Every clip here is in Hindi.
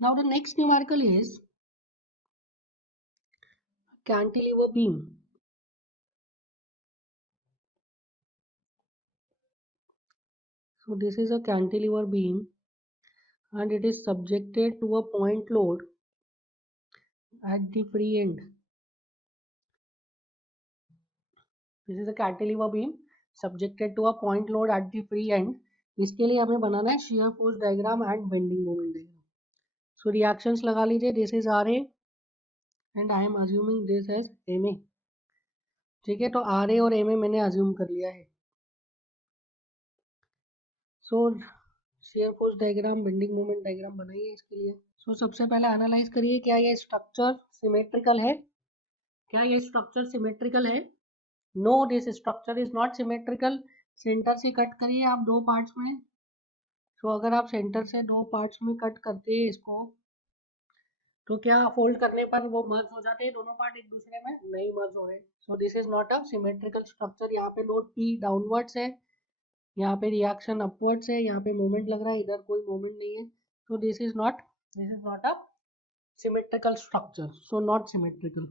Now the next numerical is cantilever beam. So this is a cantilever beam and it is subjected to a point load at the free end. This is a cantilever beam subjected to a point load at the free end. इसके लिए हमें बनाना है shear force diagram and bending moment diagram. So reactions लगा लीजिए. This is RA and I am assuming this as MA. ठीक है, तो RA और MA मैंने assume कर लिया है. So shear force diagram, bending moment diagram बनाइए इसके लिए. So सबसे पहले एनालाइज करिए क्या ये स्ट्रक्चर सिमेट्रिकल है. क्या ये स्ट्रक्चर सिमेट्रिकल है? No, this structure is not symmetrical. Centre से कट करिए आप दो पार्ट्स में. तो अगर आप सेंटर से दो पार्ट्स में कट करते हैं इसको, तो क्या फोल्ड करने पर वो मर्ज हो जाते हैं दोनों पार्ट एक दूसरे में? नहीं मर्ज हो रहे. सो this is not a symmetrical structure. यहाँ पे लोड P डाउनवर्ड्स है, यहाँ पे रिएक्शन अपवर्ड्स है, यहाँ पे मोमेंट लग रहा है, इधर कोई मोमेंट नहीं है. So this is not a symmetrical structure. So not symmetrical.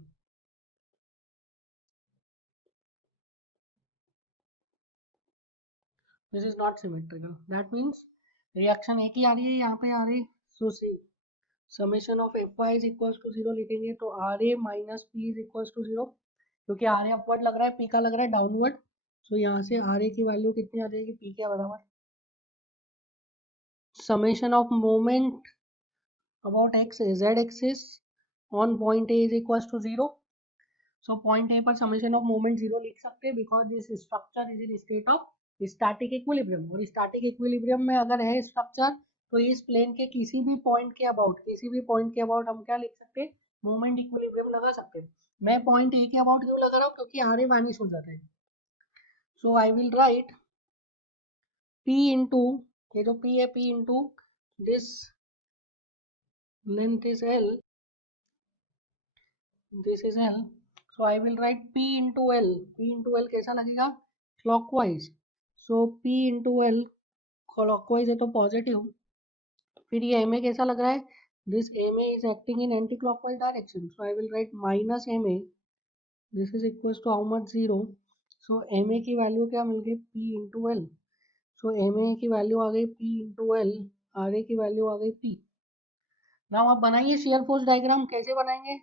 This is not symmetrical. That means reaction एक ही आ रही है, यहाँ पे आ रही है. So C summation of F Y is equal to zero लिखेंगे तो R A minus P is equal to zero, क्योंकि आर ए अपवर्ड लग रहा है, पी का लग रहा है डाउनवर्ड. सो यहाँ से आर ए की वैल्यू कितनी आ जाएगी? पी के बराबर. Summation of moment about X Z axis on point A is equal to zero. So point A पर समेशन ऑफ मोमेंट जीरो लिख सकते हैं because this structure is in state of static equilibrium. और स्टैटिक इक्विलिब्रियम में अगर है स्ट्रक्चर तो इस प्लेन के किसी भी पॉइंट के अबाउट हम क्या लिख सकते हैं? मोमेंट इक्विलिब्रियम लगा सकते हैं. मैं पॉइंट ए के अबाउट क्यों लगा रहा हूँ? क्योंकि आर ए वानिश हो जाता है. So I will write P into, ये जो P है, P into this length is L, this is L. So I will write P into L. P into L कैसा लगेगा? Clockwise. So P into L clockwise है तो पॉजिटिव. फिर ये एम ए कैसा लग रहा है? This M A is acting in anti clockwise direction. So I will write minus M A. This is equal to how much? Zero. So M A की वैल्यू क्या मिल गई? P into L. So M A की वैल्यू आ गई P into L, R A की वैल्यू आ गई पी. नाउ आप बनाइए शेयर फोर्स डायग्राम. कैसे बनाएंगे?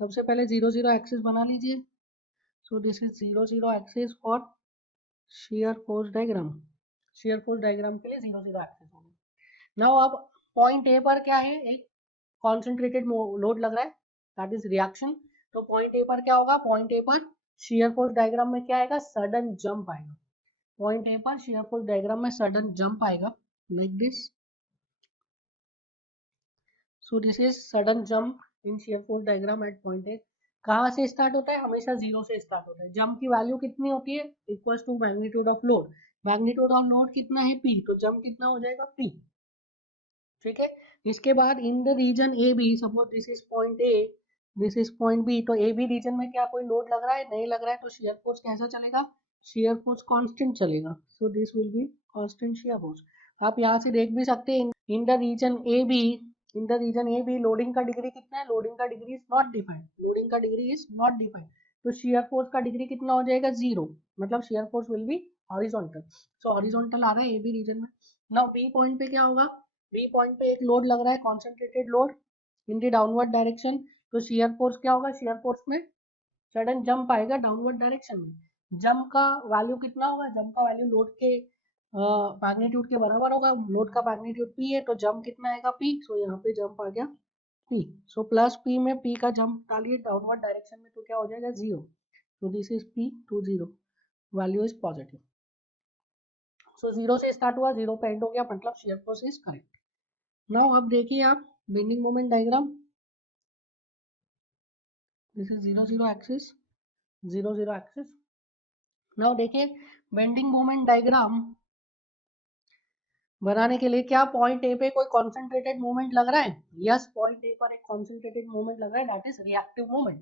सबसे पहले जीरो जीरो एक्सिस बना लीजिए. सो this is zero zero axis for share force diagram. Share force diagram के लिए जीरो जीरो एक्सिस होगा. नाउ अब पॉइंट ए पर क्या है? एक कॉन्सेंट्रेटेड लोड लग रहा है, दैट इज रिएक्शन. तो पॉइंट ए पर क्या होगा? पॉइंट ए पर शेयर फोर्स डायग्राम में क्या आएगा? सडन जंप आएगा. पॉइंट ए पर शेयर फोर्स डायग्राम में सडन जंप आएगा like this. So this is sudden jump in share force diagram eight point A. कहाँ से स्टार्ट होता है? हमेशा जीरो से स्टार्ट होता है. जंप की वैल्यू कितनी होती है? Equal to magnitude of load. Magnitude of load कितना है? पी. तो जंप कितना हो जाएगा? पी. ठीक है. इसके बाद in the region A B, suppose this is point A, this is point B, तो ए बी रीजन में क्या कोई लोड लग रहा है? नहीं लग रहा है. तो शेयर फोर्स कैसा चलेगा? शेयर फोर्स कांस्टेंट चलेगा. So this will be constant shear force. आप यहाँ से देख भी सकते हैं in the region A B, in the region A B loading का डिग्री कितना है? लोडिंग का degree is not defined. Loading का डिग्री इज नॉट डिफाइंड. तो शेयर फोर्स का डिग्री कितना हो जाएगा? जीरो. मतलब shear force will be horizontal. So horizontal आ रहा है ए बी रीजन में. नाउ बी पॉइंट पे क्या होगा? बी पॉइंट पे एक लोड लग रहा है, concentrated load in the downward direction. तो शेयर फोर्स क्या होगा? शेयर फोर्स में सडन जंप आएगा डाउनवर्ड डायरेक्शन में. जंप का वैल्यू कितना होगा? जंप का वैल्यू लोड के मैग्नीट्यूड के बराबर होगा. लोड का मैग्नीट्यूड पी है तो जंप कितना आएगा? पी. सो यहाँ पे जंप आ गया पी. सो प्लस पी में पी का जंप डालिए डाउनवर्ड डायरेक्शन में तो क्या हो जाएगा? Zero. So this is P to zero, value is positive. So zero से स्टार्ट हुआ, जीरो पे एंड हो गया, मतलब shear force is correct. Now अब देखिए आप bending moment diagram. This is zero zero axis, zero zero axis. Now देखिए बेंडिंग मोमेंट डायग्राम बनाने के लिए क्या पॉइंट ए पे कोई कॉन्सेंट्रेटेड मोमेंट लग रहा है? यस, पॉइंट ए पर एक कॉन्सेंट्रेटेड मोमेंट लग रहा है, दैट इज रिएक्टिव मोमेंट.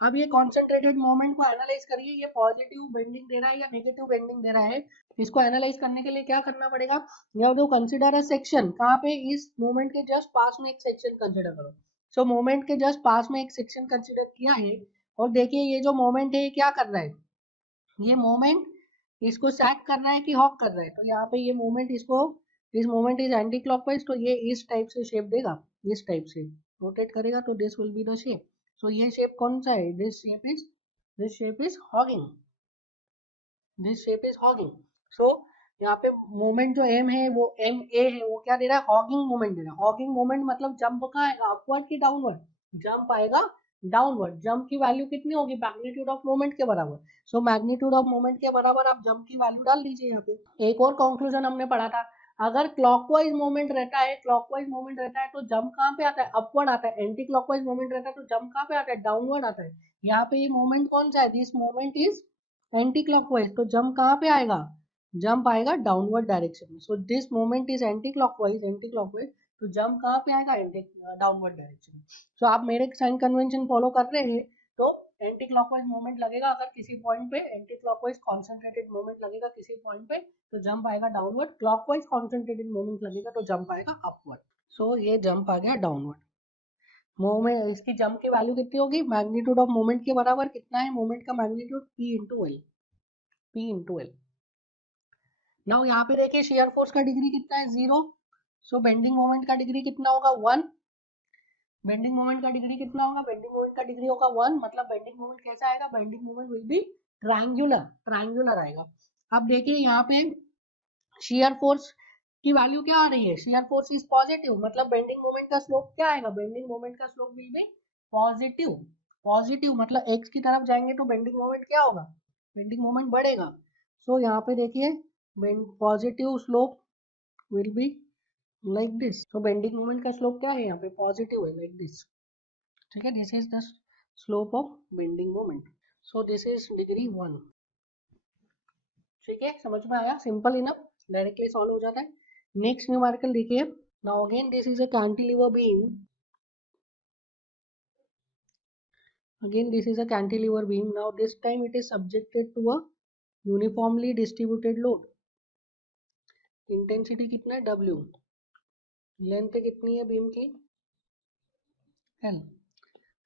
अब ये कॉन्सेंट्रेटेड मोमेंट को एनालाइज करिए, ये पॉजिटिव बेंडिंग दे रहा है या नेगेटिव बेंडिंग दे रहा है। इसको एनालाइज करने के लिए क्या करना पड़ेगा, या तो कंसिडर अ सेक्शन, कहाँ पे, इस मोमेंट के जस्ट पास में एक सेक्शन कंसिडर करो। सो मोमेंट के जस्ट पास में एक सेक्शन कंसिडर किया है, और देखिए ये जो मोमेंट है ये क्या कर रहा है, ये मोमेंट इसको सैक कर रहा है कि हॉक कर रहा है। तो यहाँ पे ये मोमेंट इसको, this moment is anti clockwise, तो ये इस टाइप से शेप देगा, इस टाइप से रोटेट करेगा, तो this will be the shape. So ये शेप कौन सा है, this shape is hogging, this shape is hogging. So यहाँ पे मोमेंट जो एम है वो एम ए है, वो क्या दे रहा है, हॉगिंग मोमेंट दे रहा है। हॉगिंग मोमेंट मतलब जंप कहाँ आएगा, अपवर्ड की डाउनवर्ड, जंप आएगा डाउनवर्ड। जंप की वैल्यू कितनी होगी, मैग्नीट्यूड ऑफ मोमेंट के बराबर। सो मैग्नीट्यूड ऑफ मोमेंट के बराबर आप जंप की वैल्यू डाल दीजिए यहाँ पे। एक और कंक्लूजन हमने पढ़ा था, अगर क्लॉकवाइज मोमेंट रहता है, क्लॉकवाइज मोमेंट रहता है तो जंप कहाँ पे आता है, अपवर्ड आता है। एंटी क्लॉकवाइज मोमेंट रहता है तो जंप कहाँ पे आता है, डाउनवर्ड आता है। यहाँ पे ये मोमेंट कौन सा है, this moment is anti clockwise, तो जंप कहाँ पे आएगा, जंप आएगा डाउनवर्ड डायरेक्शन में। So this moment is anti clockwise, तो जंप कहाँ पे आएगा, एंटी डाउनवर्ड डायरेक्शन में। सो आप मेरे साइन कन्वेंशन फॉलो कर रहे हैं तो एंटी क्लॉकवाइज मोमेंट लगेगा अगर किसी पॉइंट पे, एंटी क्लॉकवाइज कॉन्सेंट्रेटेड मोमेंट लगेगा किसी पॉइंट पे तो जंप आएगा डाउनवर्ड, क्लॉकवाइज कॉन्सेंट्रेटेड मोमेंट लगेगा तो जंप आएगा अपवर्ड। सो ये जंप आ गया डाउनवर्ड। मोमेंट, इसकी जंप की वैल्यू कितनी होगी, मैग्नीट्यूड ऑफ मोमेंट के बराबर कितना है, मोमेंट का magnitude P into L, P into L. Now यहाँ पे देखिए शेयर फोर्स का डिग्री कितना है, 0। सो बेंडिंग मोमेंट का डिग्री कितना होगा, 1। बेंडिंग मोमेंट का डिग्री कितना होगा, बेंडिंग मोमेंट का डिग्री होगा 1, मतलब बेंडिंग मोमेंट कैसा आएगा, bending moment will B triangular, triangular आएगा। अब देखिए यहाँ पे शेयर फोर्स की वैल्यू क्या आ रही है, शेयर फोर्स इज पॉजिटिव, मतलब बेंडिंग मोमेंट का स्लोप क्या आएगा, बेंडिंग मोमेंट का slope will B positive. Positive मतलब एक्स की तरफ जाएंगे तो बेंडिंग मोमेंट क्या होगा, बेंडिंग मोमेंट बढ़ेगा। सो यहाँ पे देखिए positive slope will be like this. तो बेंडिंग मोमेंट का स्लोप क्या है, यहाँ पे पॉजिटिव है, लाइक दिस। ठीक है, this is the slope of bending moment. So this is degree 1। ठीक है, समझ में आया, सिंपल इनफ, डायरेक्टली सॉल्व हो जाता है। नेक्स्ट न्यूमेरिकल देखिए। Now again this is a cantilever beam, again this is a cantilever beam. Now this time it is subjected to a uniformly distributed load. Intensity कितना है, W। लेंथ कितनी है बीम की, L।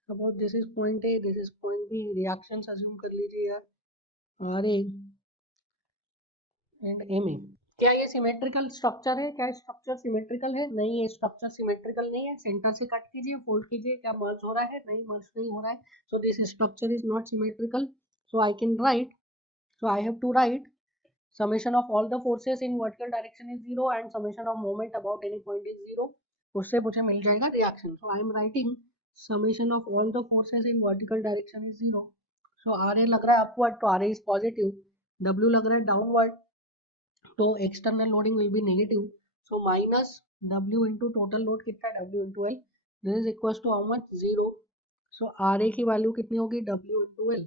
Suppose this is point A, this is point B, reactions assume कर लीजिए यार, RA एंड MA। क्या ये सिमेट्रिकल स्ट्रक्चर है, क्या स्ट्रक्चर सिमेट्रिकल है, नहीं ये स्ट्रक्चर सिमेट्रिकल नहीं है। सेंटर से कट कीजिए, फोल्ड कीजिए, क्या मर्ज हो रहा है, नहीं मर्ज नहीं हो रहा है। So this structure is not symmetrical. So I can right, so I have to write summation of all the forces in vertical direction is 0 and summation of moment about any point is 0। उससे मुझे मिल जाएगा reaction. so I am writing summation of all the forces in vertical direction is 0। so RA लग रहा है upward तो RA is positive, W लग रहा है downward तो external loading will be negative। so minus W into total load कितना है, W into L। this is equals to how much, 0। so RA की वैल्यू कितनी होगी, W into L।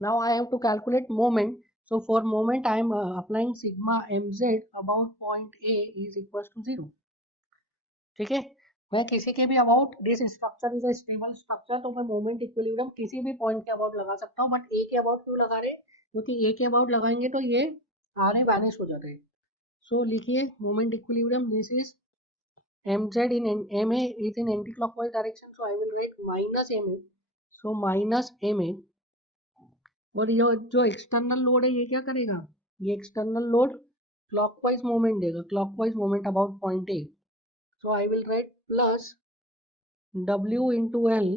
now I have to calculate moment। so for moment I am applying sigma mz about point A is equals to 0। ठीक है, मैं किसी के भी about this structure is a stable structure तो मैं मोमेंट इक्विलिब्रियम किसी भी पॉइंट के अबाउट लगा सकता हूँ, बट ए के अबाउट क्यों लगा रहे हैं, क्योंकि ए के अबाउट लगाएंगे तो ये आर ए वैनिश हो जाता है। सो लिखिए moment equilibrium, this is mz in ma is in anti-clockwise direction, so I will write minus ma। so minus ma, और ये जो एक्सटर्नल लोड है ये क्या करेगा, ये एक्सटर्नल लोड क्लॉकवाइज मोमेंट देगा, clockwise moment about point A. So I will write plus W into L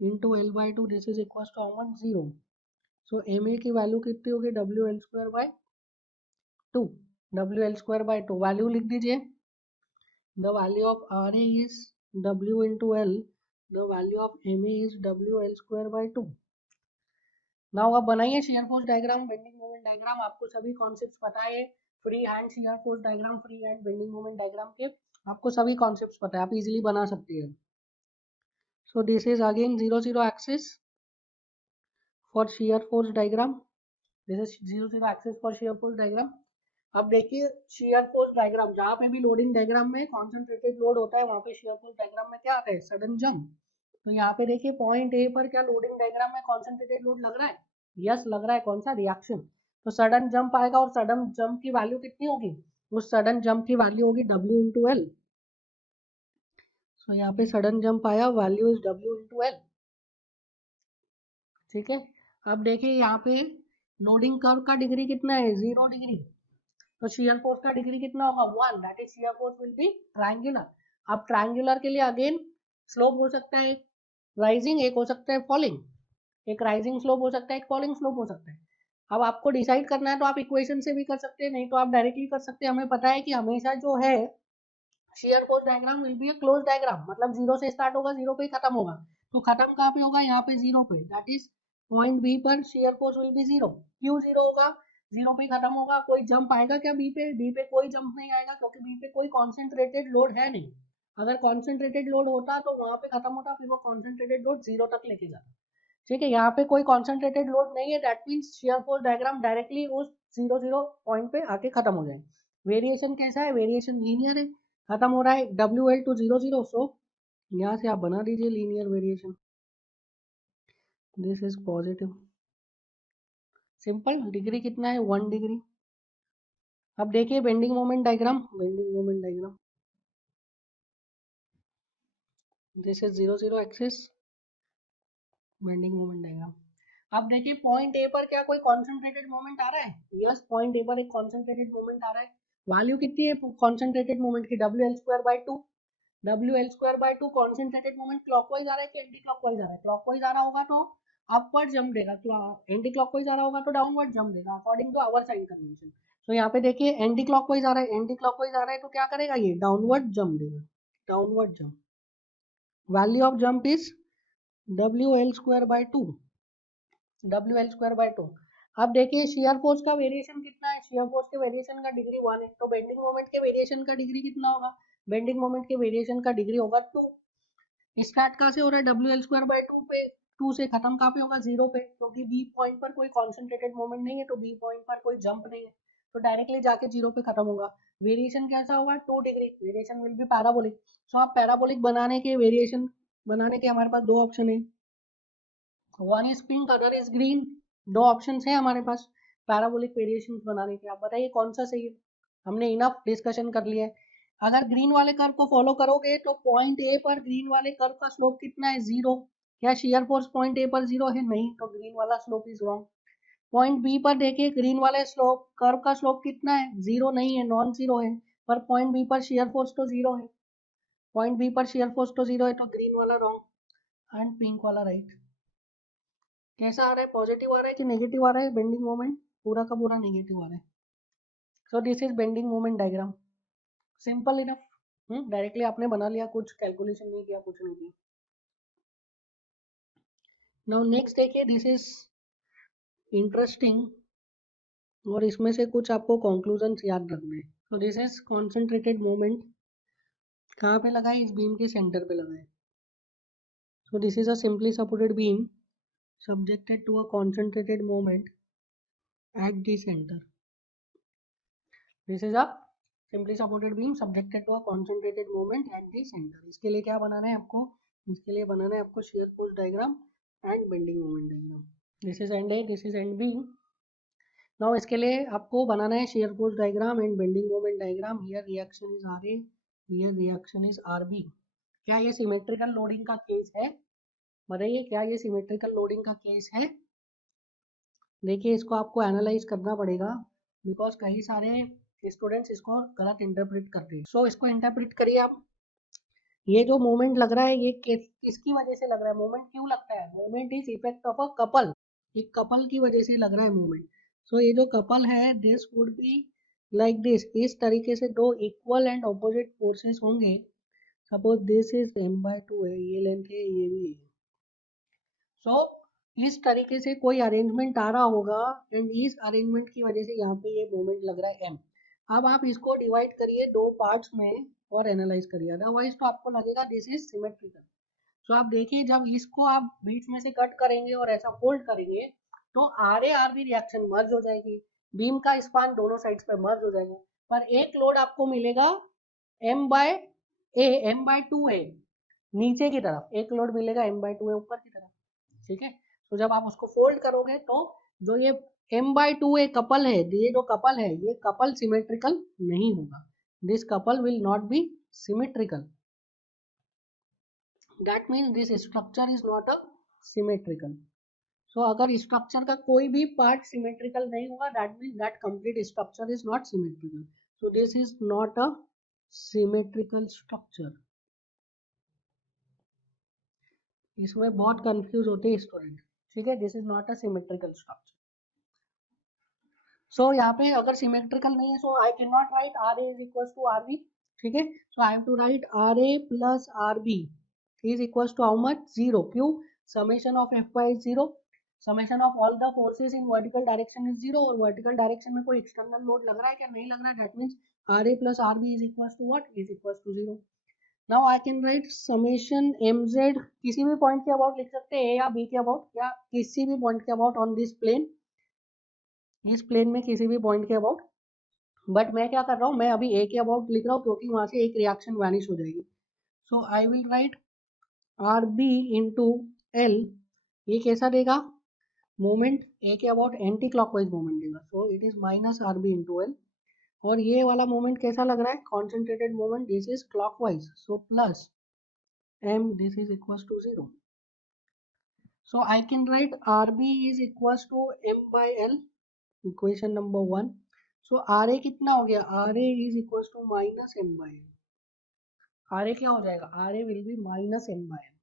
into L by 2, this is equal to how much, 0। So M A की वैल्यू कितनी होगी, WL square by 2, WL square by 2 value लिख दीजिए। The value of RA is W into L, the value of MA is WL square by 2। Now आप बनाइए share force diagram, bending moment diagram. आपको सभी कॉन्सेप्ट्स पता है, free hand share force diagram, free hand bending moment diagram के आपको सभी कॉन्सेप्ट्स पता है, आप इजीली बना सकते हैं। So this is again 0 0 axis for share force diagram, this is 0 0 axis for share force diagram. अब देखिए शेयर फोर्स डायग्राम, जहाँ पे भी लोडिंग डायग्राम में कॉन्सेंट्रेटेड लोड होता है वहाँ पे शेयर फोर्स डायग्राम में क्या आता है, सडन जंप। तो यहाँ पे देखिए पॉइंट ए पर क्या लोडिंग डायग्राम में कॉन्सेंट्रेटेड लोड लग रहा है? यस लग रहा है। कौन सा? रिएक्शन। तो सडन जंप आएगा और सडन जंप की वैल्यू कितनी होगी? उस सडन जंप की वैल्यू होगी W इंटू एल। सो यहाँ पे सडन जंप आया, value is W into L. ठीक है। अब देखिए यहाँ पे लोडिंग कर्व का डिग्री कितना है? 0 डिग्री। तो शियर फोर्स का डिग्री कितना होगा? 1। That is shear force will B triangular. अब ट्रायंगुलर के लिए अगेन स्लोप हो सकता है, एक राइजिंग, एक हो सकता है फॉलिंग। एक राइजिंग स्लोप हो सकता है, एक फॉलिंग स्लोप हो सकता है। अब आपको डिसाइड करना है तो आप इक्वेशन से भी कर सकते हैं, नहीं तो आप डायरेक्टली कर सकते हैं। हमें पता है कि हमेशा जो है shear force diagram will be a close diagram, मतलब 0 से स्टार्ट होगा, 0 पे ही खत्म होगा। तो खत्म कहाँ पे होगा? यहाँ पे 0 पे। दैट इज पॉइंट बी पर शेयर फोर्स विल बी 0। क्यों 0 होगा? 0 पे ही खत्म होगा। कोई जंप आएगा क्या बी पे? बी पे कोई जंप नहीं आएगा, क्योंकि बी पे कोई कॉन्सेंट्रेटेड लोड है नहीं। अगर कॉन्सेंट्रेटेड लोड होता तो वहां पे खत्म होता, फिर वो कॉन्सेंट्रेटेड लोड 0 तक लेके जाता। ठीक है, यहाँ पे कोई कॉन्सेंट्रेटेड लोड नहीं है। That means share force diagram directly उस 0 पॉइंट पे आके खत्म हो जाए। वेरिएशन कैसा है? वेरिएशन लीनियर है, खत्म हो रहा है WL टू 0 0। सो यहाँ से आप बना दीजिए linear variation. This is positive. Simple. Degree कितना है? 1 डिग्री। अब देखिए bending moment diagram. Bending moment diagram, this is 0 axis. Bending moment diagram. अब देखिए पॉइंट ए पर क्या कोई कॉन्सेंट्रेटेड मोमेंट आ रहा है? यस, पॉइंट ए पर एक कॉन्सेंट्रेटेड मोमेंट आ रहा है। वैल्यू कितनी है कॉन्सेंट्रेटेड मोमेंट की? WL²/2। WL²/2 concentrated moment clockwise आ रहा है कि एंटी क्लॉकवाइज आ रहा है? क्लॉकवाइज आ रहा होगा तो अपवर्ड जंप देगा, एंटी क्लॉकवाइज आ रहा होगा तो डाउनवर्ड जंप देगा, according to our sign convention. तो यहाँ पे देखिए एंटी क्लॉकवाइज आ रहा है, एंटी क्लॉकवाइज आ रहा है तो क्या करेगा? ये डाउनवर्ड जंप देगा, downward jump. Value of jump is WL²/2। WL²/2। अब देखिए शियर फोर्स का वेरिएशन कितना है? शियर फोर्स के वेरिएशन का डिग्री 1 है, तो बेंडिंग मोमेंट के वेरिएशन का डिग्री कितना होगा? बेंडिंग मोमेंट के वेरिएशन का डिग्री होगा 2। स्टार्ट कहाँ से हो रहा है? WL²/2 पे। 2 से खत्म कहाँ पे होगा? 0 पे, क्योंकि बी पॉइंट पर कोई कॉन्सेंट्रेटेड मोमेंट नहीं है, तो बी पॉइंट पर कोई जंप नहीं है, तो डायरेक्टली जाके 0 पे खत्म होगा। वेरिएशन कैसा होगा? 2 degree. Variation will be parabolic. So आप पैराबोलिक बनाने के, वेरिएशन बनाने के हमारे पास दो ऑप्शन है, one is pink, other is green. दो ऑप्शंस है हमारे पास पैराबोलिक वेरिएशंस बनाने के। आप बताइए कौन सा सही है? हमने इनफ डिस्कशन कर लिया है। अगर ग्रीन वाले कर्व को फॉलो करोगे तो पॉइंट ए पर ग्रीन वाले कर्व का स्लोप कितना है? 0। क्या शेयर फोर्स पॉइंट ए पर 0 है? नहीं, तो ग्रीन वाला slope is wrong. Point B पर देखिए ग्रीन वाले स्लोप कर्व का स्लोप कितना है? 0 नहीं है, नॉन 0 है। पर पॉइंट बी पर शेयर फोर्स तो 0 है। पॉइंट बी पर शेयर फोर्स तो 0 है, तो ग्रीन वाला रॉन्ग एंड पिंक वाला राइट। कैसा आ रहा है? पॉजिटिव आ रहा है कि नेगेटिव आ रहा है? बेंडिंग मोमेंट पूरा का पूरा नेगेटिव आ रहा है। So this is bending moment diagram. Simple enough. Directly आपने बना लिया, कुछ कैलकुलेशन नहीं किया, कुछ नहीं किया। नाउ नेक्स्ट देखिए, दिस इज इंटरेस्टिंग और इसमें से कुछ आपको कंक्लूजन याद रखने हैं। तो दिस इज कॉन्सेंट्रेटेड मोमेंट। कहाँ पे लगा है? इस बीम के सेंटर पे लगा है। So this is a simply supported beam subjected to a concentrated moment at the center. This is a simply supported beam subjected to a concentrated moment at the center. इसके लिए क्या बनाना है आपको? इसके लिए बनाना है आपको shear force diagram and bending moment diagram. This is end A, this is end B. Now इसके लिए आपको बनाना है shear force diagram and bending moment diagram. Here reaction is RA, here reaction is RB. क्या ये सिमेट्रिकल लोडिंग का केस है? बताइए, क्या ये सिमेट्रिकल लोडिंग का केस है? देखिए इसको आपको एनालाइज करना पड़ेगा, बिकॉज कई सारे स्टूडेंट्स इसको गलत इंटरप्रेट करते हैं। सो इसको इंटरप्रेट करिए आप। ये जो मोमेंट लग रहा है ये किसकी वजह से लग रहा है? मोमेंट क्यों लगता है? Moment is effect of a couple. एक कपल की वजह से लग रहा है मोमेंट। सो ये जो कपल है, this would be like this. इस तरीके से दो इक्वल एंड ऑपोजिट फोर्सेस होंगे। सपोज दिस इज m/2 है, ये लेंथ है, ये भी है। सो इस तरीके से कोई अरेंजमेंट आ रहा होगा एंड इस अरेंजमेंट की वजह से यहाँ पे ये मोमेंट लग रहा है m। अब आप इसको डिवाइड करिए दो पार्ट्स में और एनालाइज करिए, अदरवाइज तो आपको लगेगा दिस इज सिमेट्रिकल। सो आप देखिए जब इसको आप बीच में से कट करेंगे और ऐसा फोल्ड करेंगे तो RA RB रिएक्शन मर्ज हो जाएगी, बीम का स्पान दोनों साइड्स पे मर्ज हो जाएगा, पर एक लोड आपको मिलेगा m/2 है। नीचे की तरफ एक लोड मिलेगा m/2 है ऊपर की तरफ, ठीक है। तो जब आप उसको फोल्ड करोगे तो जो ये m/2 एक कपल है, ये जो कपल है ये कपल सिमेट्रिकल नहीं होगा, this couple will not be symmetrical, that means this structure is not a symmetrical. So अगर स्ट्रक्चर का कोई भी पार्ट सिमेट्रिकल नहीं होगा, that means that complete structure is not symmetrical, so this is not a symmetrical structure. इसमें बहुत कंफ्यूज होते हैं स्टूडेंट, ठीक है, this is not a symmetrical structure. So यहाँ पे अगर सिमेट्रिकल नहीं है, so I can not write R A is equal to R B, ठीक है। So I have to write R A plus R B is equal to how much, 0, क्यों, summation of F Y is 0, summation of all the forces in vertical direction is 0, और वर्टिकल डायरेक्शन में कोई एक्सटर्नल लोड लग रहा है क्या, नहीं लग रहा है, that means R A plus R B is equal to what, is equal to 0। Now I can write summation M Z, किसी भी पॉइंट के अबाउट लिख सकते हैं, ए या बी के अबाउट या किसी भी पॉइंट के अबाउट ऑन दिस प्लेन, इस प्लेन में किसी भी पॉइंट के अबाउट, बट मैं क्या कर रहा हूँ, मैं अभी ए के अबाउट लिख रहा हूँ क्योंकि वहां से एक रिएक्शन वैनिश हो जाएगी। So I will write R B into L, ये कैसा देगा, मोमेंट ए के अबाउट एंटी क्लॉकवाइज मोमेंट देगा, so it is minus R B into L, और ये वाला मोमेंट कैसा लग रहा है, concentrated moment, this is clockwise, so plus M, this is equal to 0। So I can write R B is equal to M by L, equation number 1। So R A कितना हो गया, R A is equal to minus M by L, R A क्या हो जाएगा, R A will be minus M by L.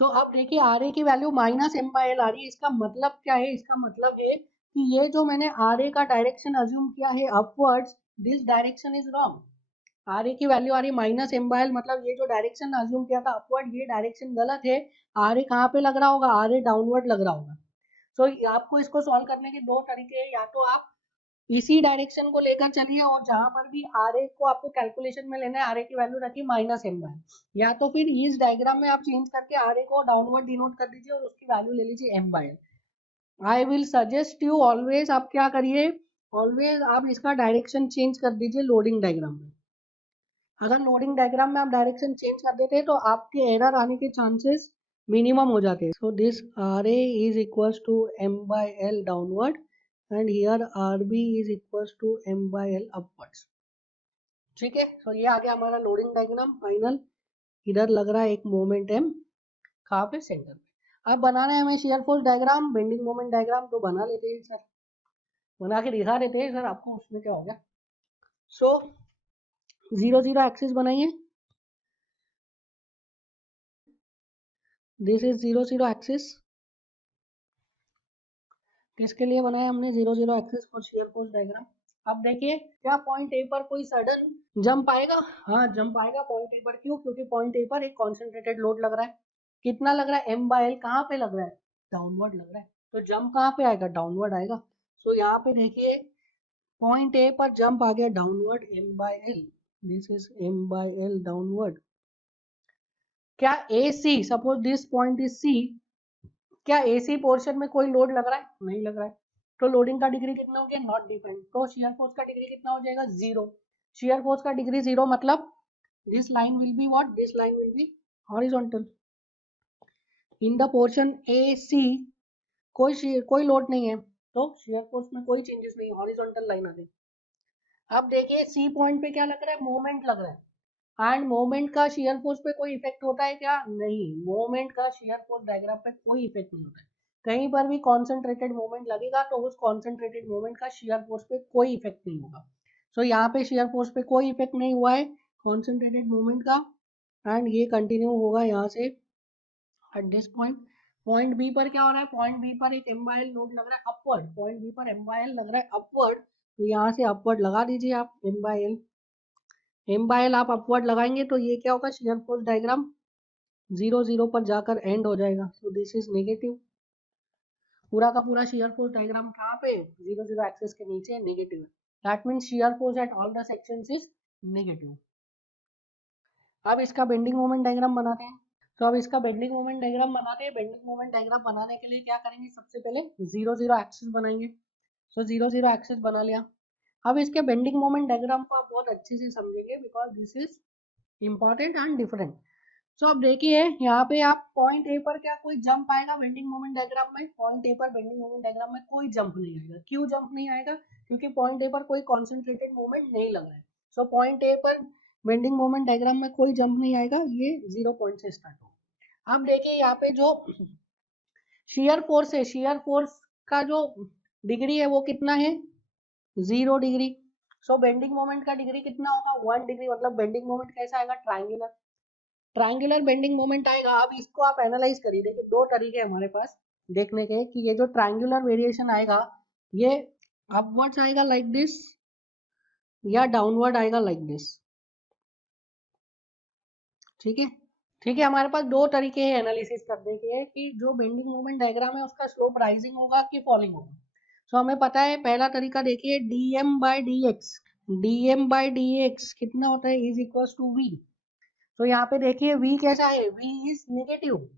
So अब देखिए आर ए की value minus M by L आ रही है, इसका मतलब क्या है, इसका मतलब है कि ये जो मैंने आर ए का डायरेक्शन अज्यूम किया है upwards, this direction is wrong, R A की वैल्यू आ रही है माइनस एम बाई एल, मतलब ये जो डायरेक्शन अज्यूम किया था अपवर्ड, ये डायरेक्शन गलत है, आर ए कहाँ पे लग रहा होगा, आर ए डाउनवर्ड लग रहा होगा। सो आपको इसको सॉल्व करने के दो तरीके हैं, या तो आप इसी डायरेक्शन को लेकर चलिए और जहां पर भी आर ए को आपको कैलकुलेशन में लेना है, आर ए की वैल्यू रखिए माइनस एम बाय, या तो फिर इस डायग्राम में आप चेंज करके आर ए को डाउनवर्ड डिनोट कर दीजिए और उसकी वैल्यू ले लीजिए M by. I will suggest you always, आप क्या करिए, ऑलवेज आप इसका डायरेक्शन चेंज कर दीजिए लोडिंग डायग्राम में, अगर लोडिंग डायग्राम में आप डायरेक्शन चेंज कर देते हैं तो आपके एरर आने के चांसेस मिनिमम हो जाते हैं। So this R A is equal to M by L downward and here RB is equals to m by L upwards, ठीक है। तो ये आ गया हमारा लोडिंग डायग्राम फाइनल, इधर लग रहा है एक मोमेंट m, कहाँ पे, सेंटर पे। अब बनाना है हमें share force diagram, bending moment diagram, तो बना लेते हैं सर, बना के दिखा देते हैं सर आपको, उसमें क्या हो गया। सो 0 0 एक्सिस बनाइए, दिस इज 0 0 एक्सिस, किसके लिए बनाया हमने 0 0 axis for share force diagram. अब देखिए क्या पॉइंट ए पर कोई सडन जंप आएगा, हाँ जंप आएगा पॉइंट ए पर, क्यों, क्योंकि पॉइंट ए पर एक कॉन्सेंट्रेटेड लोड लग रहा है, कितना लग रहा है, एम बाय एल, कहाँ पे लग रहा है, डाउनवर्ड लग रहा है, तो जंप कहाँ पे आएगा, डाउनवर्ड आएगा। सो यहाँ पे देखिए पॉइंट ए पर जंप आ गया downward, M by L, this is M by L downward. क्या A C, suppose this point is C, क्या एसी पोर्शन में कोई लोड लग रहा है, नहीं लग रहा है, तो लोडिंग का डिग्री कितना हो गया, नॉट डिफाइंड, तो शियर फोर्स का डिग्री कितना हो जाएगा, 0, शियर फोर्स का डिग्री 0 मतलब this line will be what, this line will be horizontal in the portion A C, कोई लोड नहीं है तो शियर फोर्स में कोई चेंजेस नहीं, हॉरिजॉन्टल लाइन आ गई। अब देखिए सी पॉइंट पे क्या लग रहा है, मोमेंट लग रहा है, एंड मोमेंट का शियर फोर्स पे कोई इफेक्ट होता है क्या, नहीं, मोमेंट का शियर फोर्स डायग्राम पे कोई इफेक्ट नहीं होता है, कहीं पर भी कॉन्सेंट्रेटेड मोमेंट लगेगा तो उस कॉन्सेंट्रेटेड मोमेंट का शियर फोर्स पे कोई इफेक्ट नहीं होगा। सो यहाँ पे शियर फोर्स पे कोई इफेक्ट नहीं हुआ है कॉन्सेंट्रेटेड मोमेंट का, एंड ये कंटिन्यू होगा यहाँ से at this point. Point B पर क्या हो रहा है, पॉइंट बी पर एक एम बाय एल लोड लग रहा है अपवर्ड, पॉइंट बी पर एम बाय एल लग रहा है अपवर्ड, तो यहाँ से अपवर्ड लगा दीजिए आप M by L, M by L आप अपवर्ड लगाएंगे तो ये क्या होगा, शियर फोर्स डायग्राम 0 0 पर जाकर एंड हो जाएगा, सो दिस इज नेगेटिव, पूरा का पूरा शियर फोर्स डायग्राम कहाँ पे, 0 0 एक्सिस के नीचे नेगेटिव है, that means shear force at all the sections is negative. अब इसका बेंडिंग मोमेंट डायग्राम बनाते हैं, तो अब इसका बेंडिंग मोमेंट डायग्राम बनाते हैं, बेंडिंग मोमेंट डायग्राम बनाने के लिए क्या करेंगे, सबसे पहले 0 0 एक्सिस बनाएंगे, सो 0 0 एक्सिस बना लिया। अब इसके बेंडिंग मोमेंट डायग्राम को आप बहुत अच्छे से समझेंगे because this is important and different. So अब देखिए यहाँ पे आप पॉइंट ए पर क्या कोई जंप आएगा बेंडिंग मोमेंट डायग्राम में? पॉइंट ए पर बेंडिंग मोमेंट डायग्राम में कोई जंप नहीं आएगा। क्यों जंप नहीं आएगा? क्योंकि पॉइंट ए पर कोई कॉन्सेंट्रेटेड मोमेंट नहीं लग रहा है। सो पॉइंट ए पर बेंडिंग मोमेंट डायग्राम में कोई जंप नहीं आएगा, ये 0 पॉइंट से स्टार्ट होगा। अब देखिए यहाँ पे जो शेयर फोर्स है, शेयर फोर्स का जो डिग्री है वो कितना है? 0 डिग्री। सो बेंडिंग मोमेंट का डिग्री कितना होगा? 1 डिग्री। मतलब बेंडिंग मोमेंट कैसा आएगा? ट्राइंगुलर। ट्राइंगुलर बेंडिंग मोमेंट आएगा। अब इसको आप एनालाइज करिए। देखिए दो तरीके हमारे पास देखने के कि ये जो ट्राइंगुलर वेरिएशन आएगा ये अपवर्ड्स आएगा लाइक दिस या डाउनवर्ड आएगा लाइक दिस। ठीक है, ठीक है। हमारे पास दो तरीके हैं एनालिसिस करने के कि जो बेंडिंग मोमेंट डायग्राम है उसका स्लोप राइजिंग होगा कि फॉलिंग होगा। सो हमें पता है पहला तरीका देखिए dm by D X. dm by D X कितना होता है? Is equal to v। तो यहाँ पे देखिए v कैसा है? v is negative.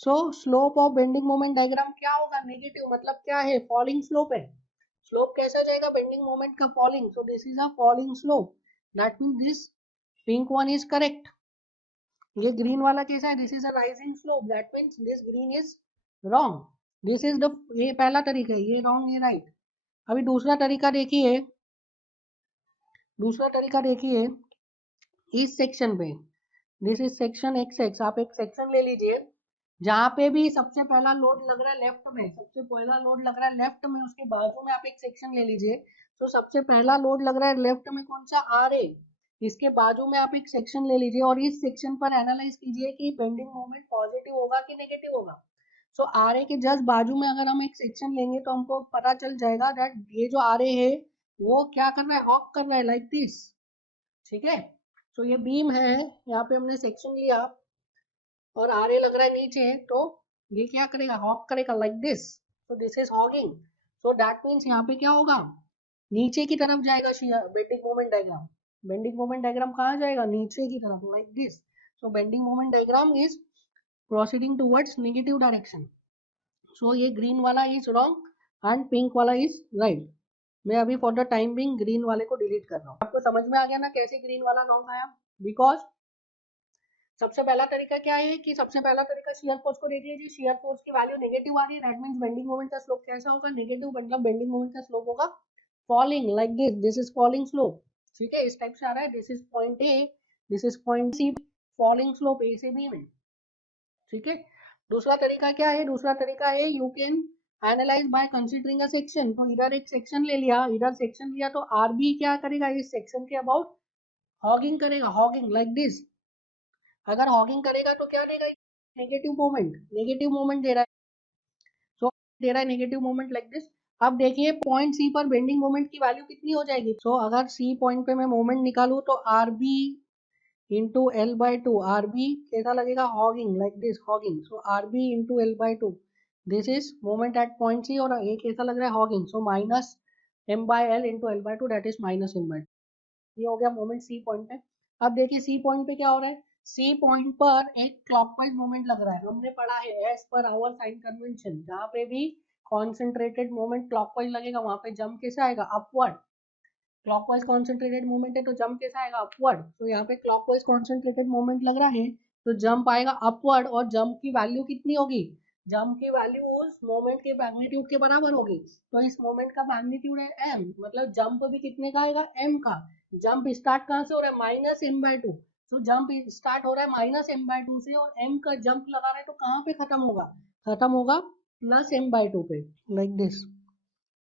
So slope of bending moment diagram क्या होगा? नेगेटिव। मतलब क्या है? फॉलिंग स्लोप है। स्लोप कैसा जाएगा बेंडिंग मोमेंट का? Falling. So this is a falling slope. That means this pink one is correct. ये ग्रीन वाला कैसा है? This is a rising slope. That means this green is wrong. This is the, ये पहला तरीका है, ये रॉन्ग ये राइट। अभी दूसरा तरीका देखिए, दूसरा तरीका देखिए इस सेक्शन पे। This is section x x. आप एक सेक्शन ले लीजिए जहाँ पे भी सबसे पहला लोड लग रहा है लेफ्ट में, सबसे पहला लोड लग रहा है लेफ्ट में, उसके बाजू में आप एक सेक्शन ले लीजिए। तो सबसे पहला लोड लग रहा है लेफ्ट में कौन सा? R A. इसके बाजू में आप एक सेक्शन ले लीजिए और इस सेक्शन पर एनालाइज कीजिए कि बेंडिंग मोमेंट पॉजिटिव होगा कि नेगेटिव होगा। सो आर ए के जस्ट बाजू में अगर हम एक सेक्शन लेंगे तो हमको पता चल जाएगा दैट ये जो आर ए है वो क्या कर रहा है? हॉक कर रहा है लाइक दिस। ठीक है, तो ये बीम है, यहाँ पे हमने सेक्शन लिया और आर ए लग रहा है नीचे, तो ये क्या करेगा? हॉक करेगा लाइक दिस। तो this is hogging. So that means यहाँ पे क्या होगा? नीचे की तरफ जाएगा bending moment diagram. Bending moment diagram कहाँ जाएगा? नीचे की तरफ like this. So bending moment diagram is proceeding towards negative direction. So ये ग्रीन वाला इज रॉन्ग एंड पिंक वाला इज राइट। मैं अभी for the time being green वाले को डिलीट कर रहा हूँ। आपको समझ में आ गया ना कैसे ग्रीन वाला रॉन्ग आया? बिकॉज सबसे पहला तरीका क्या है कि सबसे पहला तरीका शियर फोर्स को देख लीजिए। शियर फोर्स की वैल्यू नेगेटिव आ रही है, दैट मींस बेंडिंग मोमेंट का स्लोप कैसा होगा? नेगेटिव। मतलब बेंडिंग मोमेंट का स्लोप होगा falling like this. This is falling slope. ठीक है, इस टाइप से आ रहा है। This is point A, this is point C, falling slope A से बी में। ठीक है, दूसरा तरीका क्या है? दूसरा तरीका है you can analyse by considering a section. तो इधर एक सेक्शन ले लिया, इधर सेक्शन लिया, तो आरबी क्या करेगा? इस सेक्शन के अबाउट हॉगिंग करेगा, हॉगिंग लाइक दिस। अगर हॉगिंग करेगा तो क्या देगा? नेगेटिव मोमेंट, नेगेटिव मोमेंट दे रहा है। सो दे रहा है नेगेटिव मोमेंट लाइक दिस। अब देखिए पॉइंट सी पर बेंडिंग मोमेंट की वैल्यू कितनी हो जाएगी? सो अगर सी पॉइंट पे मैं मोमेंट निकालू तो R B into L by two. R B कैसा लगेगा? Hogging like this, hogging. So R B into L by two, this is moment at point C. और ये कैसा लग रहा है? Hogging. So minus M by L into L by two, that is minus M by. ये हो गया मोमेंट सी पॉइंट पे। अब देखिए सी पॉइंट पे क्या हो रहा है? सी पॉइंट पर एक क्लॉकवाइज मोमेंट लग रहा है। हमने पढ़ा है as per hour sign convention, जहाँ पे भी कॉन्सेंट्रेटेड मोमेंट क्लॉकवाइज लगेगा वहां पे जंप कैसे आएगा? अपवर्ड। क्लॉकवाइज कॉन्सेंट्रेटेड मोमेंट है तो जंप कैसा आएगा? अपवर्ड। तो यहाँ पे क्लॉकवाइज कॉन्सेंट्रेटेड मोमेंट लग रहा है तो जंप आएगा अपवर्ड। और जंप की वैल्यू कितनी होगी? जंप की वैल्यू उस मोमेंट के मैग्नीट्यूड के बराबर होगी। तो इस मोमेंट का मैग्नीट्यूड है m, मतलब जंप भी कितने का आएगा? m का। जंप स्टार्ट कहाँ से हो रहा है? Minus M by two. तो जंप स्टार्ट हो रहा है माइनस एम बाई टू से और m का जंप लगा रहा है तो कहाँ पे खत्म होगा? खत्म होगा प्लस एम बाई टू पे like this.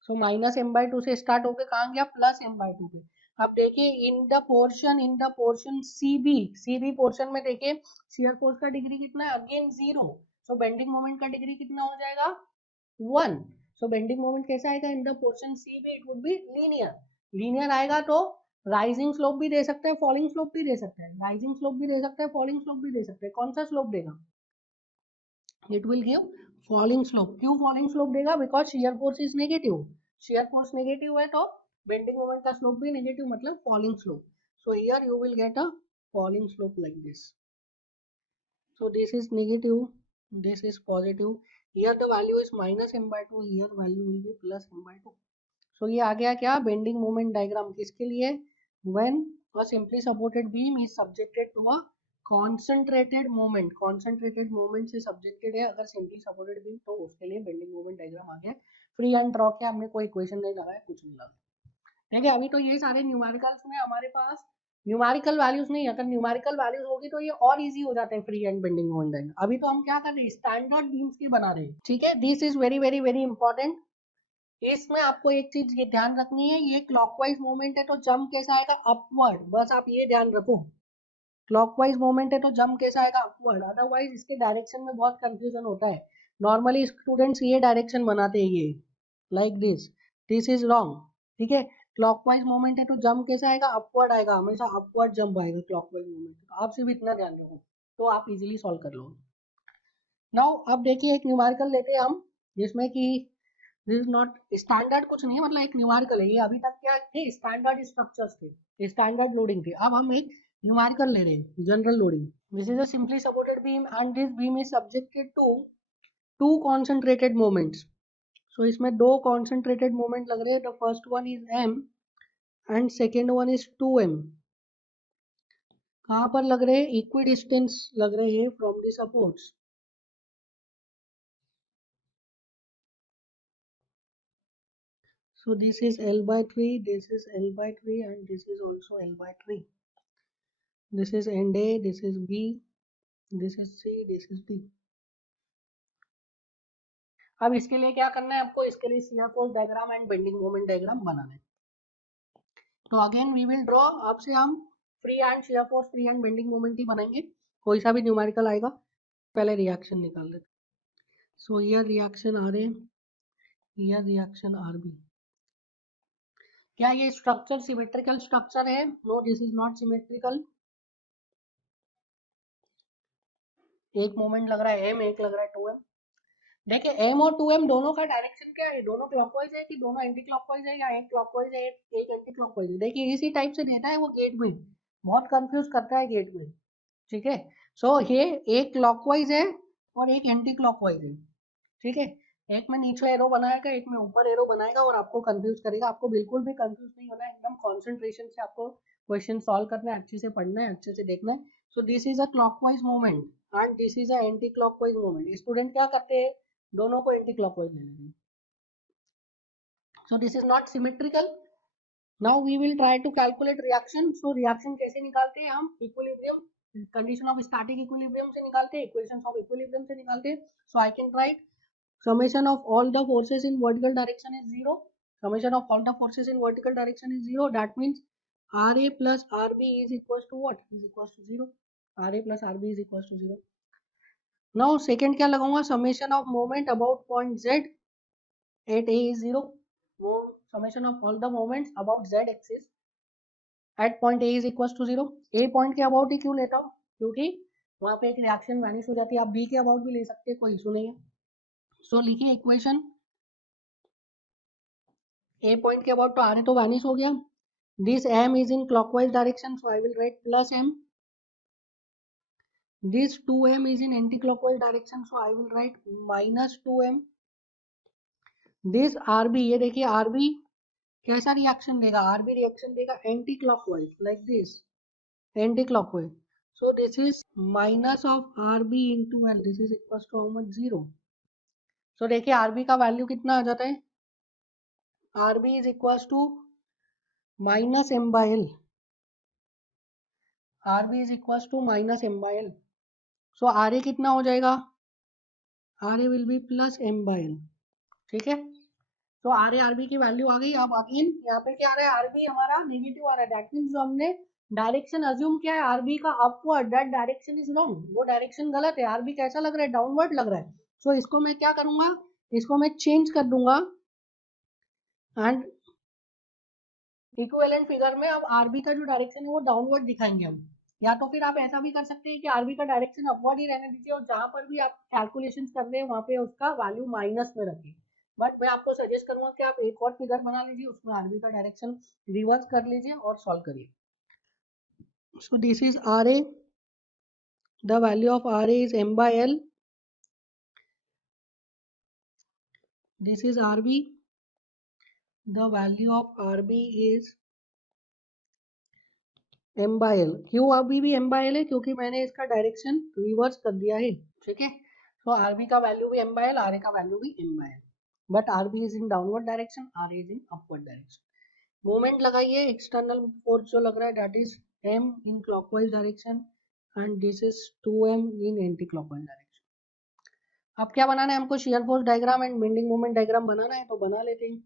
So minus M by two से स्टार्ट होकर कहाँ गया? प्लस एम बाई टू पे। अब देखिए in the portion C B portion में देखिए शियर फोर्स का डिग्री कितना है? अगेन 0। सो बेंडिंग मोमेंट का डिग्री कितना हो जाएगा? 1। सो बेंडिंग मोमेंट कैसा आएगा in the portion C B? It would be linear. Linear आएगा तो राइजिंग स्लोप भी दे सकता है, फॉलिंग स्लोप भी दे सकता है। राइजिंग स्लोप भी दे सकता है, फॉलिंग स्लोप भी दे सकता है। कौन सा स्लोप देगा? It will give falling slope. क्यों फॉलिंग स्लोप देगा? Because shear force is negative. Shear force negative है तो बेंडिंग मोमेंट का स्लोप भी नेगेटिव, मतलब falling slope. So here you will get a falling slope like this. So this is negative, this is positive. Here the value is minus M by two, here value will be plus M by two. So ये आ गया क्या? Bending moment diagram. किसके लिए? When a simply supported beam is subjected to a concentrated moment से सब्जेक्टेड है अगर सिंपली सपोर्टेड बीम, तो उसके लिए बेंडिंग मोमेंट डायग्राम आ गया। फ्री एंड ड्रॉ किया हमने, कोई इक्वेशन नहीं लगाया, कुछ नहीं लगा। ठीक है, अभी तो ये सारे न्यूमेरिकल्स में हमारे पास न्यूमेरिकल वैल्यूज नहीं, अगर न्यूमेरिकल वैल्यूज होगी तो ये और इजी हो जाते हैं free end bending moment diagram. अभी तो हम क्या कर रहे हैं, स्टैंडर्ड बीम्स की बना रहे हैं। ठीक है, this is very very very important. इसमें आपको एक चीज ये ध्यान रखनी है, ये क्लॉकवाइज मूवमेंट है तो जंप कैसा आएगा, अपवर्ड, बस आप ये ध्यान रखो। क्लॉकवाइज मूवमेंट है तो जंप कैसा आएगा, अपवर्ड, अदरवाइज इसके डायरेक्शन में बहुत कंफ्यूजन होता है। नॉर्मली स्टूडेंट्स ये डायरेक्शन बनाते हैं, ये लाइक दिस इज रॉन्ग। ठीक है, क्लॉकवाइज मूवमेंट है तो जंप कैसा आएगा, अपवर्ड आएगा, हमेशा अपवर्ड जंप आएगा क्लॉकवाइज मूवमेंट। तो आप सिर्फ इतना ध्यान रखो तो आप इजीली सॉल्व कर लो। नाउ अब देखिए एक न्यूमेरिकल लेते हैं हम, जिसमें कि दिस इज नॉट स्टैंडर्ड, कुछ नहीं है, मतलब एक न्यूमेरिकल है। ये अभी तक क्या थे, स्टैंडर्ड स्ट्रक्चर्स थे, स्टैंडर्ड लोडिंग थे। अब हम एक न्यूमेरिकल ले रहे हैं, general loading. This is a simply supported beam and this beam is subjected to two concentrated moments. So इसमें दो कॉन्सेंट्रेटेड मोमेंट लग रहे हैं। The first one is m and second one is 2m। कहाँ पर लग रहे हैं, इक्वी डिस्टेंस लग रहे हैं from the supports. So this is L by 3, this is L by 3 and this is also L by 3. This is end A, this is B, this is C, this is D. अब इसके लिए क्या करना है आपको, इसके लिए shear force diagram and bending moment diagram बनाना है। तो अगेन वी विल ड्रॉ, अब से हम free end shear force, free end bending moment ही बनाएंगे। कोई सा भी न्यूमेरिकल आएगा, पहले रिएक्शन निकाल लेते। So here reaction R A, here reaction R B. क्या ये स्ट्रक्चर सिमेट्रिकल स्ट्रक्चर है? No, this is not symmetrical. एक मोमेंट लग रहा है m, एक लग रहा है 2m। देखिए m और 2m दोनों का डायरेक्शन क्या है, दोनों क्लॉकवाइज है कि दोनों एंटी क्लॉकवाइज है, या एक क्लॉकवाइज है एक एंटी क्लॉकवाइज है। देखिए इसी टाइप से देता है वो गेट में, बहुत कंफ्यूज करता है गेट में। ठीक है, सो ये एक क्लॉकवाइज है और एक एंटी क्लॉकवाइज है। ठीक है, एक में नीचे एरो बनाएगा, एक में ऊपर एरो बनाएगा और आपको कंफ्यूज करेगा। आपको बिल्कुल भी कंफ्यूज नहीं होना है, एकदम कॉन्सेंट्रेशन से आपको क्वेश्चन सॉल्व करना है, अच्छे से पढ़ना है, अच्छे से देखना है। So this is a clockwise movement and this is a anti clockwise movement. Student क्या करते हैं, दोनों को एंटी क्लॉकवाइज ले लेंगे। So this is not symmetrical. Now we will try to calculate reaction. So reaction कैसे निकालते हैं हम, equilibrium, condition of static equilibrium से निकालते हैं, इक्वेशंस ऑफ इक्विलिब्रियम से निकालते हैं। So I can write summation of all the forces in vertical direction is 0. Summation of all the forces in vertical direction is 0. That means RA plus RB is equals to what? Is equals to 0. RA plus RB is equals to 0. Now second क्या लगाऊंगा, summation of moment about point Z at A is 0. वो summation of all the moments about Z axis at point A is equals to 0. A point के about ही क्यों लेता हूँ, क्योंकि वहाँ पे एक रिएक्शन वैनिश हो जाती है। आप B के अबाउट भी ले सकते हैं, कोई इशू नहीं है। सो लिखिए इक्वेशन, ए पॉइंट के अबाउट तो आर ए तो वैनिश हो गया। This M is in clockwise direction, so I will write plus M. This 2m is in anti clockwise direction, so I will write minus 2m। This RB, ये देखिए आरबी कैसा रिएक्शन देगा, आरबी रिएक्शन देगा anti clockwise, like this anti clockwise. So this is minus of RB into L, this is equal to how much, 0। So देखिए आरबी का वैल्यू कितना आ जाता है, RB is equal to minus M by L. RB is equals to minus m by L. So RA कितना हो जाएगा, RA will be plus m by L। ठीक है, तो RA RB की वैल्यू आ गई। अब अगेन यहाँ पे क्या आ रहा है, RB हमारा नेगेटिव आ रहा है, दैट मीन्स जो हमने डायरेक्शन अज्यूम किया है RB का upward, that direction is wrong, वो डायरेक्शन गलत है। RB कैसा लग रहा है, डाउनवर्ड लग रहा है। सो इसको मैं क्या करूंगा, इसको मैं चेंज कर दूंगा एंड इक्विवेलेंट फिगर में अब आरबी का जो डायरेक्शन है वो डाउनवर्ड दिखाएंगे हम। या तो फिर आप ऐसा भी कर सकते हैं कि आरबी का डायरेक्शन अपवर्ड ही रहने दीजिए और जहां पर भी आप कैलकुलेशंस कर रहे हैं वहां पे उसका वैल्यू माइनस में रखिए। बट मैं आपको सजेस्ट करूंगा कि आप एक और फिगर बना लीजिए, उसमें आरबी का डायरेक्शन रिवर्स कर लीजिए और सॉल्व करिए। So this is R A, the value of R A is m by L. This is RB, the value of RB is M by L. क्यों अभी भी एम बाय एल है? क्योंकि मैंने इसका डायरेक्शन रिवर्स कर दिया है, ठीक है। तो आर बी का वैल्यू भी M by L, R A का वैल्यू भी M by L, but R B is in downward direction, R A is in upward direction. Moment लगाइए, एक्सटर्नल फोर्स जो लग रहा है that is M in clockwise direction and this is 2m in anti clockwise direction. अब क्या बनाना है हमको? Shear force diagram and bending moment diagram बनाना है, तो बना लेते हैं।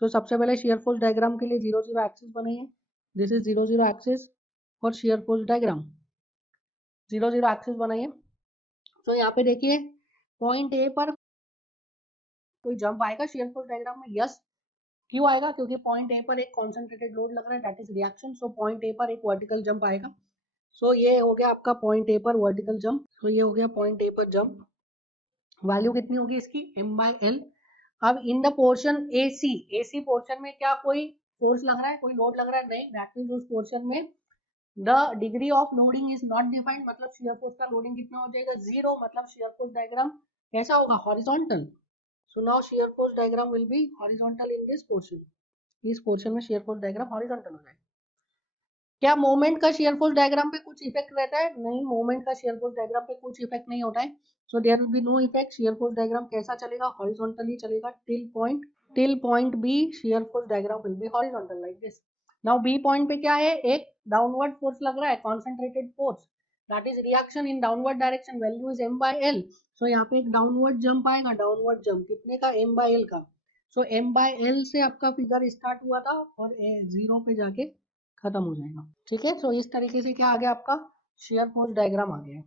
सो सबसे पहले शेयर फोर्स डायग्राम के लिए 0 0 एक्सिस बनाइए। This is 0 0 axis for share force diagram. 0 0 axis बनाइए। तो यहाँ पे देखिए पॉइंट ए पर कोई जंप आएगा शेयर फोर्स डायग्राम में? यस। क्यों आएगा? क्योंकि पॉइंट ए पर एक कॉन्सेंट्रेटेड लोड लग रहा है, that is reaction. So point A पर एक वर्टिकल जंप आएगा। सो ये हो गया आपका पॉइंट ए पर वर्टिकल जंप। तो ये हो गया पॉइंट ए पर जंप। वैल्यू कितनी होगी इसकी? M by L. अब in the portion A C portion में क्या कोई फोर्स लग रहा है, कोई लोड लग रहा है? नहीं। दैट मीन्स उस पोर्शन में the degree of loading is not defined, मतलब शियर फोर्स का लोडिंग कितना हो जाएगा? 0। मतलब शियर फोर्स डायग्राम कैसा होगा? Horizontal. So now shear force diagram will be horizontal in this portion. इस पोर्शन में शियर फोर्स डायग्राम हॉरिजॉन्टल हो जाएगा। क्या मोमेंट का शेयर फोर्स डायग्राम पे कुछ इफेक्ट रहता है? नहीं, मोमेंट का शेयर फोर्स डायग्राम पे कुछ इफेक्ट नहीं होता है। So there will be no effect. Shear force diagram कैसा चलेगा? हॉरिजॉन्टली चलेगा till point B. Shear force diagram will be horizontal like this. Now B point पे क्या है? एक डाउनवर्ड फोर्स लग रहा है, concentrated force, that is reaction in downward direction, value is M by L. So यहाँ पे एक डाउनवर्ड जंप आएगा, डाउनवर्ड जंप कितने का? एम बाय एल का। सो एम बाय एल से आपका फिगर स्टार्ट हुआ था और 0 पे जाके खत्म हो जाएगा, ठीक है। सो इस तरीके से क्या आ गया आपका? शेयर फोर्स डायग्राम आ गया है,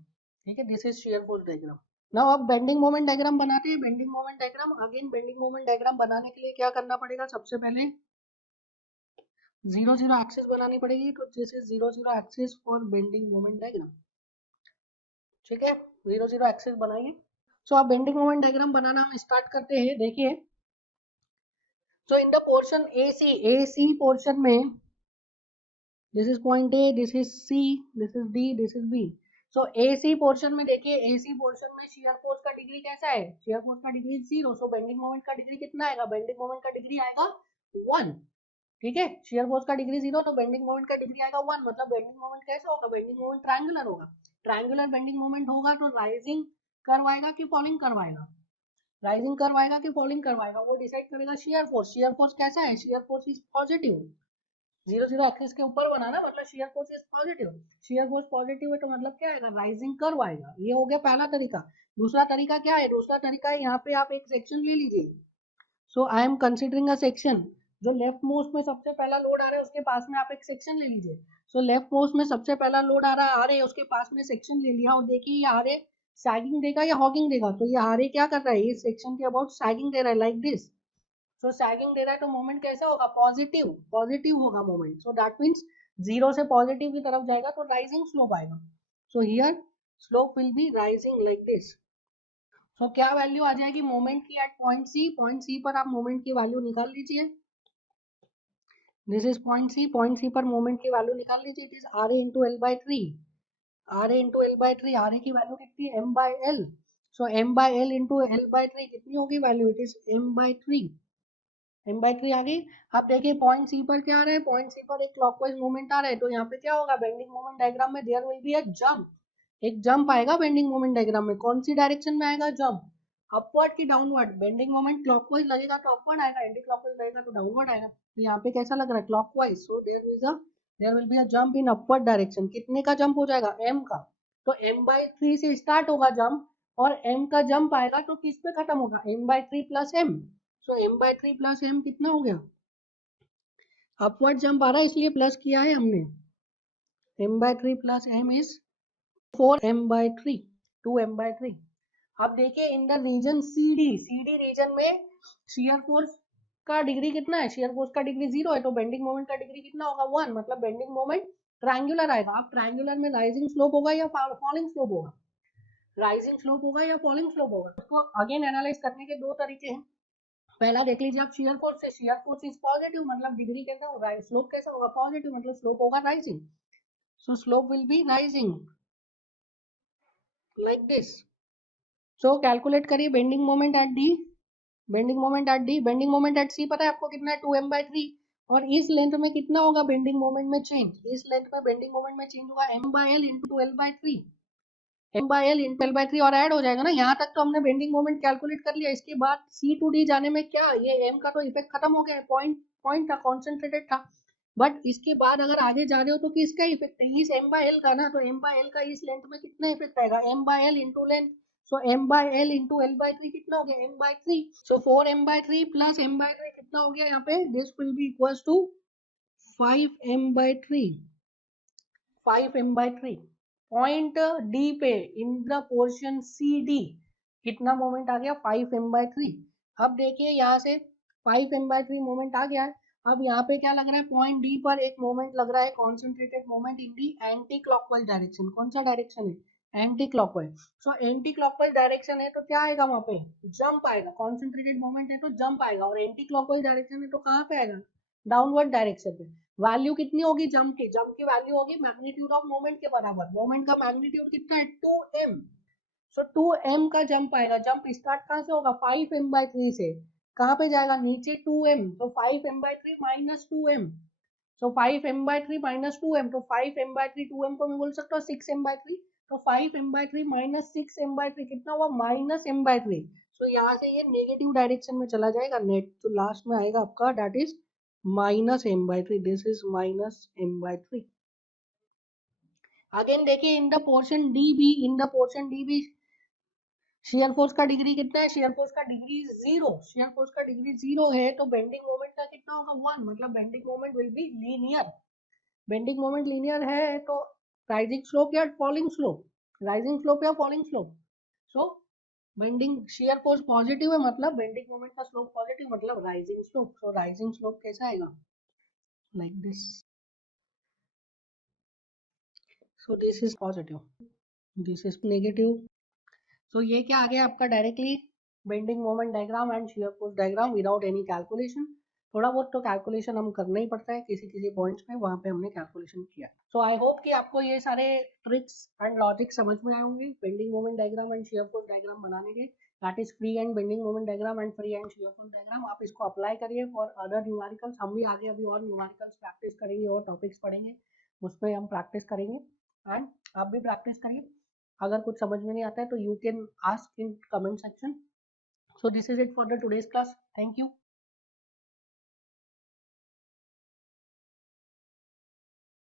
ठीक है। This is share force diagram. Now अब बेंडिंग मोमेंट डायग्राम बनाते हैं। Bending moment diagram, again bending moment diagram बनाने के लिए क्या करना पड़ेगा? सबसे पहले 0 0 एक्सिस बनानी पड़ेगी। तो this is 0 0 axis for bending moment diagram, ठीक है। 0 0 एक्सिस बनाइए। सो अब बेंडिंग मोमेंट डायग्राम बनाना हम स्टार्ट करते हैं। देखिए, so in the portion A C portion में this is point A, this is C, this is D, this is B. So AC portion में देखिए, AC पोर्शन में शियर फोर्स का डिग्री कैसा है? शियर फोर्स का डिग्री 0। सो बेंडिंग मोमेंट का डिग्री कितना आएगा? बेंडिंग मोमेंट का डिग्री आएगा 1, ठीक है। शियर फोर्स का डिग्री 0 तो बेंडिंग मोमेंट का डिग्री आएगा 1। मतलब बेंडिंग मोमेंट कैसा होगा? बेंडिंग मोमेंट ट्रायंगुलर होगा। ट्रायंगुलर बेंडिंग मोमेंट होगा तो राइजिंग कर्व आएगा कि फॉलिंग कर्व आएगा? राइजिंग कर्व आएगा कि फॉलिंग कर्व आएगा? वो डिसाइड करेगा शियर फोर्स। शियर फोर्स कैसा है? Shear force is positive. 0 0 axis के ऊपर बनाना, मतलब shear force is positive. Shear force positive है तो मतलब क्या आएगा? राइजिंग कर्व आएगा। ये हो गया पहला तरीका। दूसरा तरीका क्या है? दूसरा तरीका है, यहाँ पे आप एक सेक्शन ले लीजिए। So I am considering a section. जो लेफ्ट मोस्ट में सबसे पहला लोड आ रहा है उसके पास में आप एक सेक्शन ले लीजिए। सो लेफ्ट मोस्ट में सबसे पहला लोड आ रहा है, आ रहे उसके पास में सेक्शन ले लिया और देखिए ये आ रहे सैगिंग देगा या हॉगिंग देगा? तो ये आ रहे क्या कर रहा है? इस सेक्शन के अबाउट सैगिंग दे रहा है लाइक दिस। सो सैगिंग दे रहा है तो मोमेंट कैसा होगा? पॉजिटिव। पॉजिटिव होगा मोमेंट। सो दैट मीन्स 0 से पॉजिटिव की तरफ जाएगा तो राइजिंग स्लोप आएगा। So here slope will be rising like this. So क्या वैल्यू आ जाएगी मोमेंट की at point C? Point C पर आप मोमेंट की वैल्यू निकाल लीजिए। This is point C. Point C पर मोमेंट की वैल्यू निकाल लीजिए। It is R A into L by three. R A into L by three. R A की वैल्यू कितनी है? M by L. So M by L into L by three कितनी होगी value? It is M by three. M by three आ गई। अब देखिए पॉइंट सी पर क्या आ रहा है? पॉइंट सी पर एक क्लॉकवाइज मूवमेंट आ रहा है तो यहाँ पे क्या होगा? बेंडिंग मोमेंट डायग्राम में there will be a jump. एक जंप आएगा बेंडिंग मोमेंट डायग्राम में। कौन सी डायरेक्शन में आएगा जंप? अपवर्ड की डाउनवर्ड? बेंडिंग मोमेंट क्लॉकवाइज लगेगा तो अपवर्ड आएगा, एंटी क्लॉकवाइज लगेगा तो डाउनवर्ड आएगा। तो यहाँ पे कैसा लग रहा है? Clockwise. So there will be a jump in upward direction. कितने का जंप हो जाएगा? एम का। तो एम बाई थ्री से स्टार्ट होगा जंप और एम का जंप आएगा तो किस पे खत्म होगा? M by three plus M. So M by three plus M कितना हो गया? अपवर्ड जंप आ रहा है इसलिए प्लस किया है हमने। M by three plus M is 4m by three, 2m by three. अब देखिए in the region C D region में शियर फोर्स का डिग्री कितना है? शियर फोर्स का डिग्री 0 है तो बेंडिंग मोमेंट का डिग्री कितना होगा? 1। मतलब बेंडिंग मोमेंट ट्रायंगुलर आएगा। अब ट्रायंगुलर में राइजिंग स्लोप होगा या फॉलिंग स्लोप होगा? राइजिंग स्लोप होगा या फॉलिंग स्लोप होगा? उसको अगेन एनालाइज करने के दो तरीके हैं। पहला देख लीजिए आप शियर फोर्स से। शियर फोर्स इज पॉजिटिव मतलब डिग्री कैसा होगा? स्लोप कैसा होगा? पॉजिटिव मतलब स्लोप होगा rising. So slope will be rising like this. So calculate करिए bending moment at D. Bending moment at D. Bending moment at C पता है आपको कितना है? 2m by three. और इस लेंथ में कितना होगा बेंडिंग मोमेंट में चेंज, इस लेंथ में बेंडिंग मोमेंट में चेंज होगा m/l into l/3, m/l into l/3 और ऐड हो जाएगा ना। यहाँ तक तो हमने बेंडिंग मोमेंट कैलकुलेट कर लिया। इसके बाद C to D जाने में क्या, ये m का तो इफेक्ट खत्म हो गया, पॉइंट था, कॉन्सेंट्रेटेड था। बट इसके बाद अगर आगे जा रहे हो तो किसका इफेक्ट है, इस m/l का ना। तो m/l का इस लेंथ में कितना इफेक्ट आएगा, m/l इंटू लेंथ। सो m/l इंटू l/3 कितना हो गया, m/3। सो 4m/3 प्लस m/3 कितना हो गया यहाँ पे, this will be equals to 5m/3, 5m/3। Point D पे इन द पोर्शन CD कितना मोमेंट आ गया, 5m/3। अब देखिए यहाँ से 5m/3 मोमेंट आ गया है। अब यहाँ पे क्या लग रहा है, पॉइंट D पर एक मोमेंट लग रहा है, concentrated moment in the anti clockwise direction. कौन सा डायरेक्शन है, anti clockwise. So anti clockwise direction है तो क्या आएगा वहां पे, जंप आएगा। कॉन्सेंट्रेटेड मोमेंट है तो जंप आएगा, और एंटी क्लॉकवाइज डायरेक्शन है तो कहाँ पे आएगा, डाउनवर्ड डायरेक्शन पे। वैल्यू कितनी होगी जंप की, जंप की वैल्यू होगी मैग्नीट्यूड ऑफ मोमेंट के बराबर। मोमेंट का मैग्नीट्यूड कितना है, 2m। सो 2m का जंप आएगा। जंप स्टार्ट कहाँ से होगा, 5m/3 से। कहाँ पे जाएगा, नीचे 2m। तो 5m/3 माइनस 2m। सो 5m/3 माइनस 2m, तो 5m/3 2m को मैं बोल सकता हूँ 6m/3। तो 5m/3 माइनस 6m/3 कितना हुआ, -m/3। सो यहाँ से ये नेगेटिव डायरेक्शन में चला जाएगा नेट। तो लास्ट में आएगा आपका that is -m/3। This is -m/3। Again देखिए in the portion D B, in the portion D B shear force का डिग्री कितना है, शेयर फोर्स का डिग्री 0। शेयर फोर्स का डिग्री 0 है तो बेंडिंग मोमेंट का कितना होगा, 1। मतलब bending moment will be linear. Bending moment linear है तो राइजिंग स्लोप या फॉलिंग स्लोप, राइजिंग स्लोप या falling slope. So bending shear force positive है मतलब बेंडिंग मोमेंट का स्लोप पॉजिटिव, मतलब rising slope. So rising slope कैसा आएगा, like this. So this is positive, this is negative. So ये क्या आ गया आपका directly bending moment diagram and shear force diagram without any calculation. थोड़ा बहुत तो कैलकुलेशन हम करना ही पड़ता है किसी किसी पॉइंट्स पे, वहां पे हमने कैलकुलेशन किया। सो आई होप कि आपको ये सारे ट्रिक्स एंड लॉजिक समझ में आए होंगे bending moment diagram and shear force diagram बनाने के। That is free end bending moment diagram and free end shear force diagram. आप इसको अप्लाई करिए फॉर अदर न्यूमेरिकल्स। हम भी आगे अभी और न्यूमेरिकल्स प्रैक्टिस करेंगे और टॉपिक्स पढ़ेंगे, उसमें हम प्रैक्टिस करेंगे। एंड आप भी प्रैक्टिस करिए। अगर कुछ समझ में नहीं आता है तो you can ask in comment section. So this is it for the today's class. Thank you.